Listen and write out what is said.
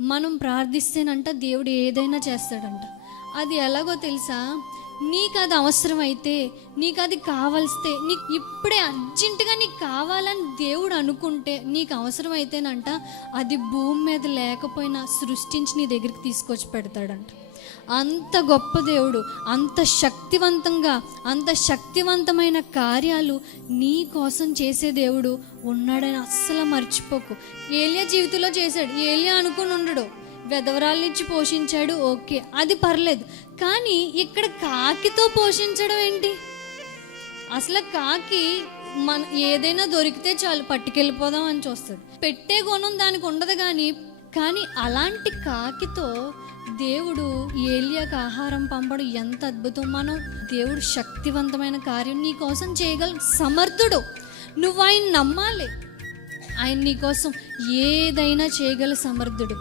మనం ప్రార్థిస్తేనంట దేవుడు ఏదైనా చేస్తాడంట. అది ఎలాగో తెలుసా? నీకు అది అవసరమైతే, నీకు అది కావాల్స్తే, నీకు ఇప్పుడే అర్జెంటుగా నీకు కావాలని దేవుడు అనుకుంటే, నీకు అవసరమైతేనంట అది భూమి మీద లేకపోయినా సృష్టించి నీ దగ్గరికి తీసుకొచ్చి పెడతాడంట. అంత గొప్ప దేవుడు, అంత శక్తివంతంగా, అంత శక్తివంతమైన కార్యాలు నీ కోసం చేసే దేవుడు ఉన్నాడని అస్సలు మర్చిపోకు. ఏలియా జీవితంలో చేశాడు. ఏలియా అనుకుని ఉండడు, వెధవరాలనిచ్చి పోషించాడు, ఓకే, అది పర్లేదు. కానీ ఇక్కడ కాకితో పోషించడం ఏంటి? అసలు కాకి మన ఏదైనా దొరికితే చాలు పట్టుకెళ్ళిపోదాం అని చూస్తుంది. పెట్టే గుణం దానికి ఉండదు. కానీ అలాంటి కాకితో దేవుడు ఏలియాకి ఆహారం పంపడం ఎంత అద్భుతం. దేవుడు శక్తివంతమైన కార్యం నీ కోసం చేయగల సమర్థుడు. నువ్వు ఆయన నమ్మాలి. ఆయన నీ కోసం ఏదైనా చేయగల సమర్థుడు.